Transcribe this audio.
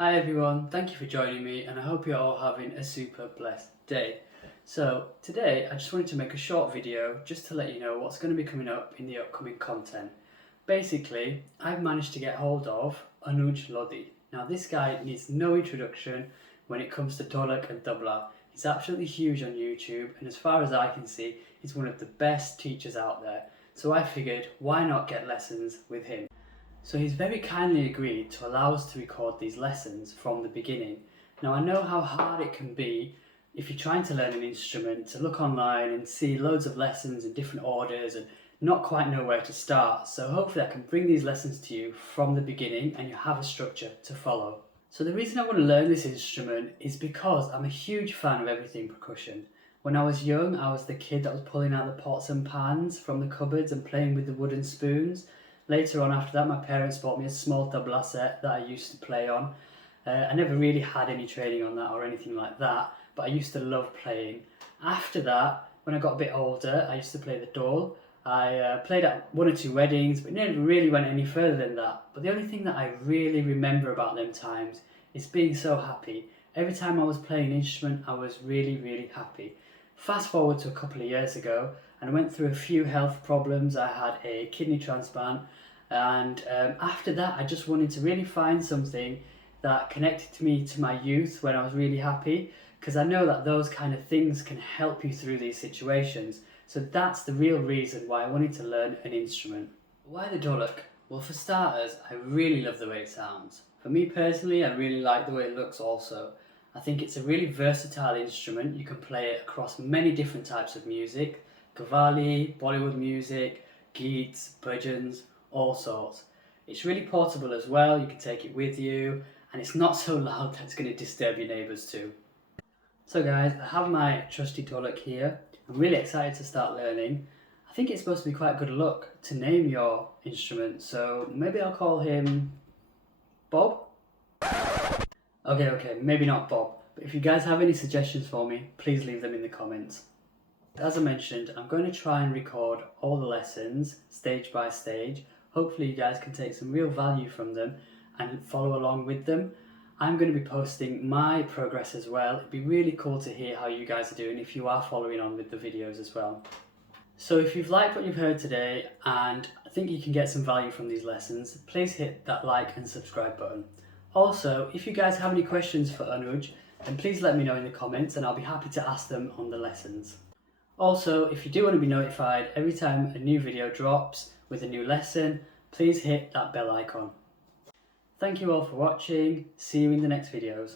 Hi everyone, thank you for joining me and I hope you're all having a super blessed day. So today I just wanted to make a short video just to let you know what's going to be coming up in the upcoming content. Basically, I've managed to get hold of Anuj Lodhi. Now this guy needs no introduction when it comes to Dholak and Tabla. He's absolutely huge on YouTube and as far as I can see, he's one of the best teachers out there. So I figured, why not get lessons with him? So he's very kindly agreed to allow us to record these lessons from the beginning. Now I know how hard it can be if you're trying to learn an instrument to look online and see loads of lessons in different orders and not quite know where to start. So hopefully I can bring these lessons to you from the beginning and you have a structure to follow. So the reason I want to learn this instrument is because I'm a huge fan of everything percussion. When I was young, I was the kid that was pulling out the pots and pans from the cupboards and playing with the wooden spoons. Later on after that, my parents bought me a small tabla set that I used to play on. I never really had any training on that or anything like that, but I used to love playing. After that, when I got a bit older, I used to play the dhol. I played at one or two weddings, but never really went any further than that. But the only thing that I really remember about them times is being so happy. Every time I was playing an instrument, I was really happy. Fast forward to a couple of years ago, and I went through a few health problems. I had a kidney transplant, and after that, I just wanted to really find something that connected me to my youth when I was really happy, because I know that those kind of things can help you through these situations. So that's the real reason why I wanted to learn an instrument. Why the Dholak? Well, for starters, I really love the way it sounds. For me personally, I really like the way it looks also. I think it's a really versatile instrument. You can play it across many different types of music. Qawwali, Bollywood music, geets, bhajans, all sorts. It's really portable as well. You can take it with you and it's not so loud that it's going to disturb your neighbours too. So guys, I have my trusty Dholak here. I'm really excited to start learning. I think it's supposed to be quite good luck to name your instrument, so maybe I'll call him Bob? Okay, maybe not Bob, but if you guys have any suggestions for me, please leave them in the comments. As I mentioned, I'm going to try and record all the lessons, stage by stage. Hopefully you guys can take some real value from them and follow along with them. I'm going to be posting my progress as well. It'd be really cool to hear how you guys are doing if you are following on with the videos as well. So if you've liked what you've heard today and I think you can get some value from these lessons, please hit that like and subscribe button. Also, if you guys have any questions for Anuj, then please let me know in the comments and I'll be happy to ask them on the lessons. Also, if you do want to be notified every time a new video drops with a new lesson, please hit that bell icon. Thank you all for watching. See you in the next videos.